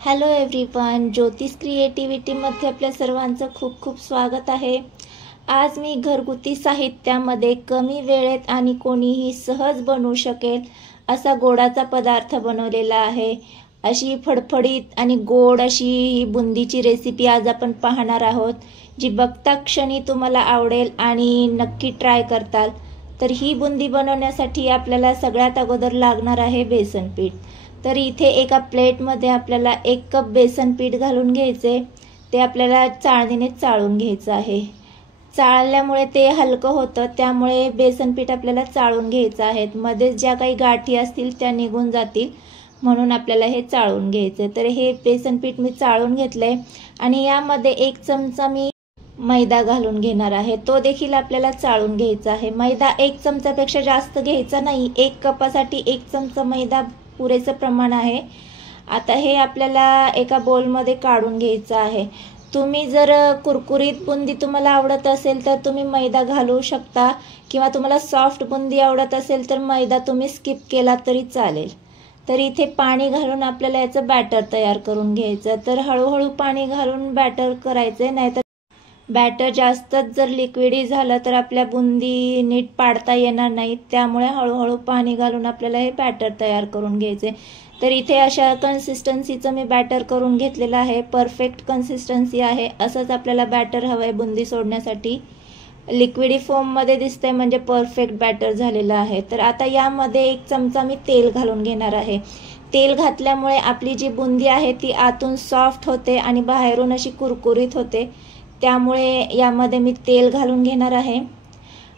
Hello everyone, ज्योतिष क्रिएटिव्हिटीमध्ये आपल्या सर्वांचं खूप खूप स्वागत आहे। आज मी घरगुती साहित्यामध्ये कमी वेळेत आणि कोणीही सहज बनवू शकेल असा गोडाचा पदार्थ बनवलेला आहे। अशी फडफडीत आणि गोड अशी ही बुंदीची रेसिपी आज आपण पाहणार आहोत, जी बघता क्षणी तुम्हाला आवडेल आणि नक्की ट्राय करताल। तर ही बुंदी बनवण्यासाठी आपल्याला सगळ्यात अगोदर लागणार आहे बेसन पीठ। तर इथे एका प्लेटमध्ये आपल्याला 1 कप बेसन पीठ घालून घ्यायचे। ते आपल्याला चाळणीने चाळून घ्यायचं आहे। चाळल्यामुळे ते हलकं होतं, त्यामुळे बेसन पीठ आपल्याला चाळून घ्यायचं आहे। मध्ये ज्या काही गाठी असतील त्या निघून जातील, म्हणून आपल्याला हे चाळून घ्यायचं। तर हे बेसन पीठ मी चाळून घेतलंय आणि यामध्ये 1 चमचा मी मैदा घालून घेणार आहे। तो देखील आपल्याला चाळून घ्यायचा आहे। मैदा 1 चमचापेक्षा जास्त घ्यायचा नाही। 1 कपासाठी 1 चमचा मैदा पुरेसं प्रमाण आहे। आता हे आपल्याला एका बोलमध्ये काढून घ्यायचं आहे। तुम्ही जर कुरकुरीत बुंदी तुम्हाला आवडत असेल तर तुम्ही मैदा घालू शकता, किंवा तुम्हाला सॉफ्ट बुंदी आवडत असेल तर मैदा तुम्ही स्किप केला तरी चालेल। तर इथे पाणी घालून आपल्याला याचं बॅटर तयार करून घ्यायचं। तर हळूहळू पाणी घालून बॅटर करायचं, नाहीतर बॅटर जास्तच जर लिक्विडी झालं तर आपल्या बुंदी नीट पाडता येणार नाही। त्यामुळे हळूहळू पाणी घालून आपल्याला हे बॅटर तयार करून घ्यायचे। तर इथे अशा कन्सिस्टन्सीचं मी बॅटर करून घेतलेलं आहे। परफेक्ट कन्सिस्टन्सी आहे, असंच आपल्याला बॅटर हवं आहे बुंदी सोडण्यासाठी। लिक्विडी फॉर्ममध्ये दिसतंय म्हणजे परफेक्ट बॅटर झालेलं आहे। तर आता यामध्ये 1 चमचा मी तेल घालून घेणार आहे। तेल घातल्यामुळे आपली जी बुंदी आहे ती आतून सॉफ्ट होते आणि बाहेरून अशी कुरकुरीत होते। त्यामुळे यामध्ये मी तेल घालून घेणार आहे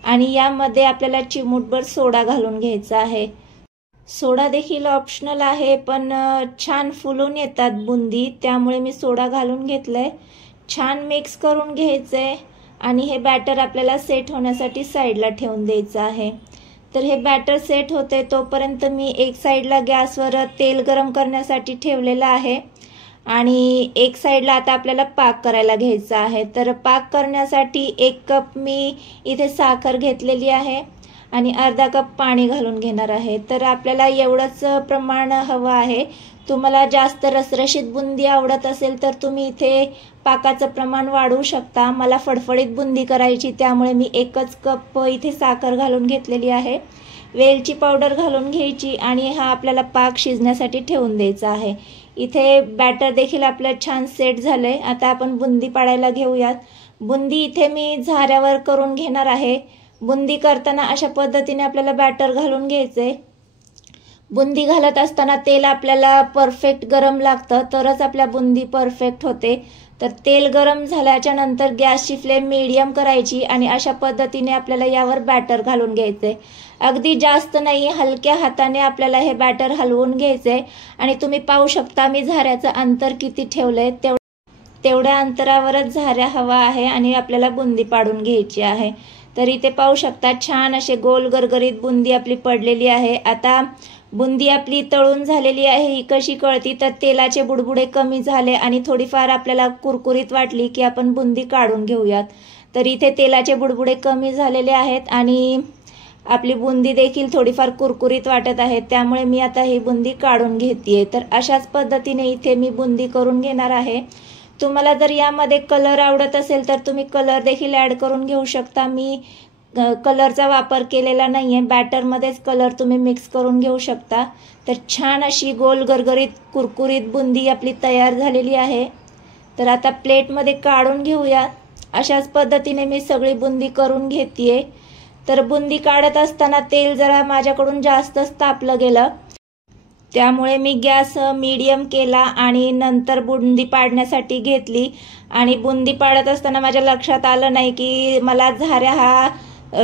आणि यामध्ये आपल्याला चिमूटभर सोडा घालून घ्यायचा आहे। सोडा देखील ऑप्शनल आहे, पण छान फुलून येतात बुंदी, त्यामुळे मी सोडा घालून घेतलंय। छान मिक्स करून घ्यायचंय आणि हे बॅटर आपल्याला सेट होण्यासाठी साईडला ठेवून द्यायचं आहे। तर हे बॅटर सेट होते तोपर्यंत मी एक साईडला गॅसवर तेल गरम करण्यासाठी ठेवलेलं आहे आणि एक साईडला आता आपल्याला पाक करायला घ्यायचा आहे। तर पाक करण्यासाठी 1 कप मी इथे साखर घेतलेली आहे आणि अर्धा कप पाणी घालून घेणार आहे। तर आपल्याला एवढंच प्रमाण हवं आहे। तुम्हाला जास्त रसरशीत बुंदी आवडत असेल तर तुम्ही इथे पाकाचं प्रमाण वाढवू शकता। मला फडफडीत बुंदी करायची, त्यामुळे मी 1च कप इथे साखर घालून घेतलेली आहे। वेलची पावडर घालून घ्यायची आणि हा आपल्याला पाक शिजण्यासाठी ठेवून द्यायचा आहे। इथे बॅटर देखील आपलं छान सेट झालंय। आता आपण बुंदी पाडायला घेऊयात। बुंदी इथे मी झाऱ्यावर करून घेणार आहे। बुंदी करताना अशा पद्धतीने आपल्याला बॅटर घालून घ्यायचे। बुंदी घालत असताना तेल आपल्याला परफेक्ट गरम लागतं, तरच आपल्या बुंदी परफेक्ट होते। तर तेल गरम झाल्याच्या नंतर गॅसची फ्लेम मीडियम करायची आणि अशा पद्धतीने आपल्याला यावर बॅटर घालून घ्यायचे। अगदी जास्त नाही, हलक्या हाताने आपल्याला हे बॅटर हलवून घ्यायचे। आणि तुम्ही पाहू शकता मी झाऱ्याचं अंतर किती ठेवलंय, तेवढ्या अंतरावरच झाऱ्या हवा आहे आणि आपल्याला बुंदी पाडून घ्यायची आहे। तर इथे पाहू शकता छान असे गोल गरगरीत बुंदी आपली पडलेली आहे। आता बुंदी आपली तळून झालेली आहे, ही कशी कळती तर तेलाचे बुडबुडे कमी झाले आणि थोडीफार आपल्याला कुरकुरीत वाटली की आपण बुंदी काढून घेऊयात। तर इथे तेलाचे बुडबुडे कमी झालेले आहेत आणि आपली बुंदी देखील थोडीफार कुरकुरीत वाटत आहे, त्यामुळे मी आता ही बुंदी काढून घेतेय। तर अशाच पद्धतीने इथे मी बुंदी करून घेणार आहे। तुम्हाला जर यामध्ये कलर आवडत असेल तर तुम्ही कलर देखील ॲड करून घेऊ शकता। मी कलरचा वापर केलेला नाहीये, बॅटरमध्येच कलर तुम्ही मिक्स करून घेऊ शकता। तर छान अशी गोल गरगरीत कुरकुरीत बुंदी आपली तयार झालेली आहे। तर आता प्लेटमध्ये काढून घेऊया। अशाच पद्धतीने मी सगळी बुंदी करून घेतेय। तर बुंदी काढत असताना तेल जरा माझ्याकडून जास्तच तापलं गेलं, त्यामुळे मी गॅस मीडियम केला आणि नंतर बुंदी पाडण्यासाठी घेतली। आणि बुंदी पाडत असताना माझ्या लक्षात आलं नाही की मला झाऱ्या हा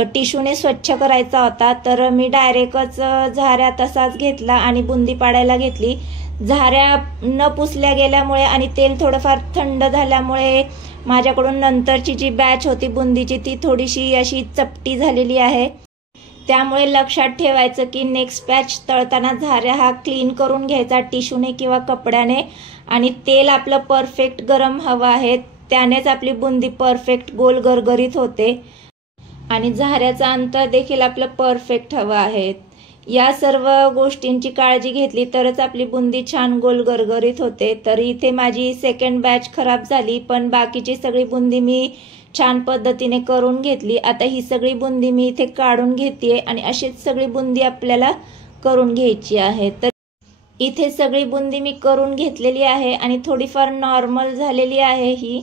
टिश्यूने स्वच्छ करायचा होता। तर मी डायरेक्टच झाऱ्या तसाच घेतला आणि बुंदी पाडायला घेतली। झाऱ्या न पुसल्या गेल्यामुळे आणि तेल थोडंफार थंड झाल्यामुळे माझ्याकडून नंतरची जी बॅच होती बुंदीची ती थोडीशी अशी चपटी झालेली आहे। त्यामुळे लक्षात ठेवायचं की नेक्स्ट बॅच तळताना झाऱ्या हा क्लीन करून घ्यायचा टिश्यूने किंवा कपड्याने। आणि तेल आपलं परफेक्ट गरम हवं आहे, त्यानेच आपली बुंदी परफेक्ट गोल गरगरीत होते। आणि झाऱ्याचं अंतर देखील आपलं परफेक्ट हवं आहे। या सर्व गोष्टींची काळजी घेतली तरच आपली बुंदी छान गोल गरगरीत होते। तर इथे माझी सेकंड बॅच खराब झाली, पण बाकीची सगळी बुंदी मी छान पद्धतीने करून घेतली। आता ही सगळी बुंदी मी इथे काढून घेते आणि अशीच सगळी बुंदी आपल्याला करून घ्यायची आहे। तर इथे सगळी बुंदी मी करून घेतलेली आहे आणि थोडीफार नॉर्मल झालेली आहे ही।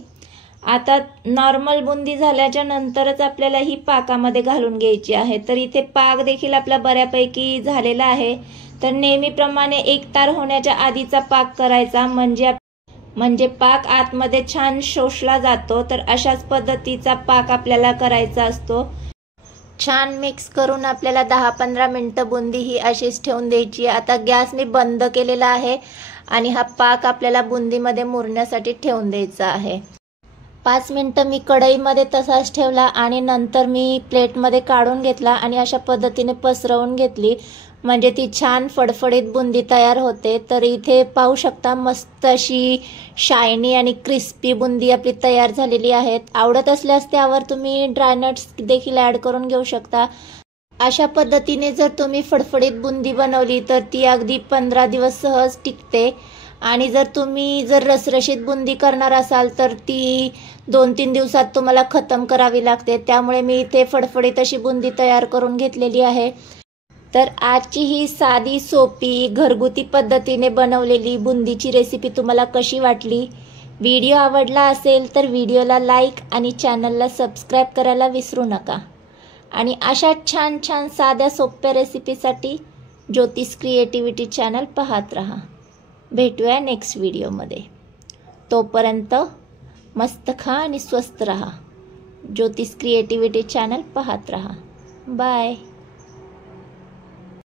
आता नॉर्मल बुंदी झाल्याच्या नंतरच आपल्याला ही पाकामध्ये घालून घ्यायची आहे। तर इथे पाक देखील आपला बऱ्यापैकी झालेला आहे। तर नेहमीप्रमाणे एक तार होण्याच्या आधीचा पाक करायचा, म्हणजे पाक आतमध्ये छान शोषला जातो। तर अशाच पद्धतीचा पाक आपल्याला करायचा असतो। छान मिक्स करून आपल्याला 10-15 मिनिटं बुंदी ही अशीच ठेवून द्यायची। आता गॅस मी बंद केलेला आहे आणि हा पाक आपल्याला बुंदीमध्ये मुरण्यासाठी ठेवून द्यायचा आहे। 5 मिनिटं मी कढईमध्ये तसाच ठेवला आणि नंतर मी प्लेटमध्ये काढून घेतला आणि अशा पद्धतीने पसरवून घेतली, म्हणजे ती छान फडफडीत बुंदी तयार होते। तर इथे पाहू शकता मस्त अशी शायनी आणि क्रिस्पी बुंदी आपली तयार झालेली आहे। आवडत असल्यास त्यावर तुम्ही ड्रायनट्स देखील ॲड करून घेऊ शकता। अशा पद्धतीने जर तुम्ही फडफडीत बुंदी बनवली तर ती अगदी 15 दिवस सहज टिकते। आणि जर तुम्ही रसरशीत बुंदी करणार असाल तर ती 2-3 दिवसात तुम्हाला खतम करावी लागते। त्यामुळे मी इथे फडफडीत अशी बुंदी तयार करून घेतलेली आहे। तर आजची ही साधी सोपी घरगुती पद्धतीने बनवलेली बुंदीची रेसिपी तुम्हाला कशी वाटली? व्हिडिओ आवडला असेल तर व्हिडिओला लाईक आणि चॅनलला सबस्क्राईब करायला विसरू नका। आणि अशा छान छान साध्या सोप्या रेसिपीसाठी ज्योतिष क्रिएटिव्हिटी चॅनल पाहत राहा। भेटूया नेक्स्ट व्हिडिओमध्ये। तोपर्यंत मस्त खा आणि स्वस्त रहा। ज्योतिष क्रिएटिव्हिटी चॅनल पाहत रहा। बाय।